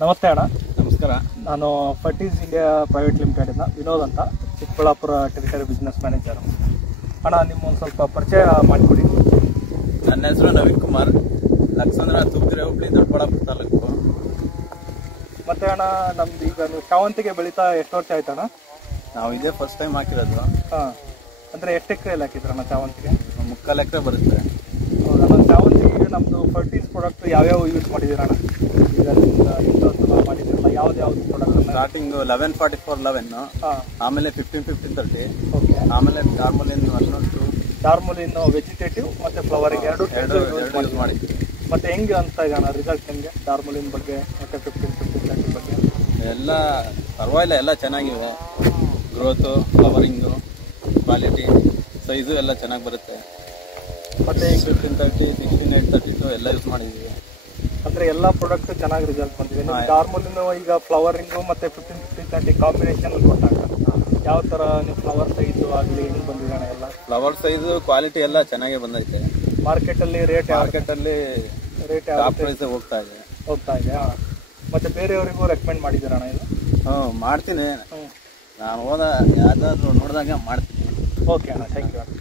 ನಮಸ್ತೆ ಅಣ್ಣ. ನಮಸ್ಕಾರ. ನಾನು ಫರ್ಟೀಸ್ ಇಂಡಿಯಾ ಪ್ರೈವೇಟ್ ಲಿಮಿಟೆಡಿಂದ ವಿನೋದ್ ಅಂತ, ಚಿಕ್ಕಬಳ್ಳಾಪುರ ಟೆರಿಟರಿ ಬಿಸ್ನೆಸ್ ಮ್ಯಾನೇಜರ್. ಅಣ್ಣ, ನಿಮ್ಮೊಂದು ಸ್ವಲ್ಪ ಪರಿಚಯ ಮಾಡಿಕೊಡಿ. ನನ್ನ ಹೆಸರು ನವೀನ್ ಕುಮಾರ್, ಲಕ್ಷ್ಮಂದ್ರ, ತುಗ್ರೆ ಹುಬ್ಳಿ, ದೊಡ್ಡಬಳ್ಳಾಪುರ ತಾಲೂಕು. ಮತ್ತೆ ಅಣ್ಣ, ನಮ್ದು ಈಗ ನೀವು ಶಾವಂತಿಗೆ ಬೆಳೀತಾ ಎಷ್ಟು ವರ್ಷ ಆಯ್ತಣ್ಣ? ನಾವು ಇದೇ ಫಸ್ಟ್ ಟೈಮ್ ಹಾಕಿರೋದು. ಹಾಂ, ಅಂದರೆ ಎಷ್ಟು ಎಕರೆಯಲ್ಲಿ ಹಾಕಿದ್ರಣ್ಣ ಶಾವಂತಿಗೆ? 3/4 ಎಕರೆ ಬರುತ್ತೆ. ಹೌದಾ? ನಾನು ಶಾವಂತಿಗೆ ನಮ್ಮದು ಫರ್ಟೀಸ್ ಪ್ರಾಡಕ್ಟ್ ಯಾವ್ಯಾವ ಯೂಸ್ ಮಾಡಿದ್ದೀರಣ್ಣ? ಈಗ ಇಂಥದ್ದು ಮಾಡಿದ್ದೀರಲ್ಲ, ಯಾವ್ದು ಪ್ರಾಡಕ್ಟ್? ಸ್ಟಾರ್ಟಿಂಗ್ 11-44-11, ಆಮೇಲೆ 15-15-30, ಓಕೆ. ಆಮೇಲೆ ಡಾರ್ಮಲಿನ್ 1-2. ಡಾರ್ಮಲಿನ್ ವೆಜಿಟೇಟಿವ್ ಮತ್ತು ಫ್ಲವರಿಗೆ ಎರಡು ಯೂಸ್ ಮಾಡಿದ್ವಿ. ಮತ್ತೆ ಹೆಂಗೆ ಅಂತ ಈಗ ಅಣ್ಣ ರಿಸಲ್ಟ್ ನಿಮಗೆ ಡಾರ್ಮಲಿನ್ ಬಗ್ಗೆ ಮತ್ತು 15-15-30 ಬಗ್ಗೆ? ಎಲ್ಲ ಪರವಾಗಿಲ್ಲ, ಎಲ್ಲ ಚೆನ್ನಾಗಿವೆ. ಗ್ರೋತು, ಫ್ಲವರಿಂಗು, ಕ್ವಾಲಿಟಿ, ಸೈಜು ಎಲ್ಲ ಚೆನ್ನಾಗಿ ಬರುತ್ತೆ. ಮತ್ತೆ 15-30, 16-8-32 ಎಲ್ಲ ಯೂಸ್ ಮಾಡಿದ್ದೀವಿ. ಅಂದರೆ ಎಲ್ಲ ಪ್ರಾಡಕ್ಟ್ ಚೆನ್ನಾಗಿ ರಿಸಲ್ಟ್ ಬಂದಿದೆ. ಡಾರ್ಮಲಿನ್ ಈಗ ಫ್ಲವರಿಂಗು ಮತ್ತು 15-15-30 ಕಾಂಬಿನೇಷನ್ ಕೊಟ್ಟಾಗ ಯಾವ ಥರ ನೀವು ಫ್ಲವರ್ ಸೈಜು ಆಗಲಿ ಹೆಂಗೆ ಬಂದಿದೆ ಅಣ್ಣ? ಎಲ್ಲ ಫ್ಲವರ್ ಸೈಜು, ಕ್ವಾಲಿಟಿ ಎಲ್ಲ ಚೆನ್ನಾಗೇ ಬಂದೈತೆ. ಮಾರ್ಕೆಟಲ್ಲಿ ರೇಟ್ ಟಾಪ್ ಪ್ರೈಸ್ ಹೋಗ್ತಾ ಇದೆ. ಮತ್ತೆ ಬೇರೆಯವರಿಗೂ ರೆಕಮೆಂಡ್ ಮಾಡಿದ್ದೀರಣ್ಣ ಇದು? ಮಾಡ್ತೀನಿ. ನಾನು ಯಾವ್ದಾದ್ರು ನೋಡಿದಾಗ ಮಾಡ್ತೀನಿ. ಓಕೆ ಅಣ್ಣ, ಥ್ಯಾಂಕ್ ಯು ಅಣ್ಣ.